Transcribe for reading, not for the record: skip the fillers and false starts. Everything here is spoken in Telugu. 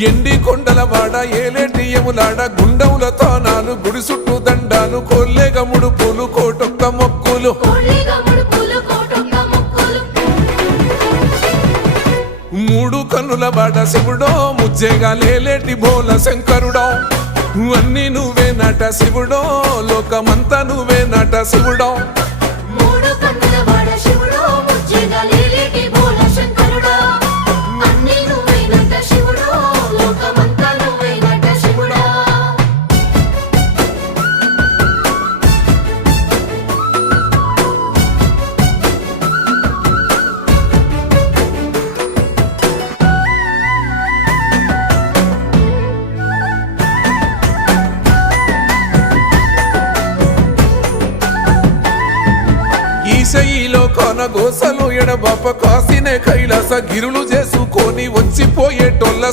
ఎండి కొండలవాడ ఏలేటి యములాడ గుండముల తానాలు గుడి చుట్టూ దండాలు కొల్లేగ ముడుపులు కోటొక్క మొక్కులు మూడు కన్నుల బాట శివుడో ముజ్జేగా లేలేటి బోల శంకరుడో అన్నీ నువ్వే నట శివుడో లోకమంతా నువ్వే నట శివుడో ఈశయిలో కొన గోసలు ఎడబాప కాసినే కైలాస గిరులు చేసుకొని వచ్చిపోయేటోళ్ళ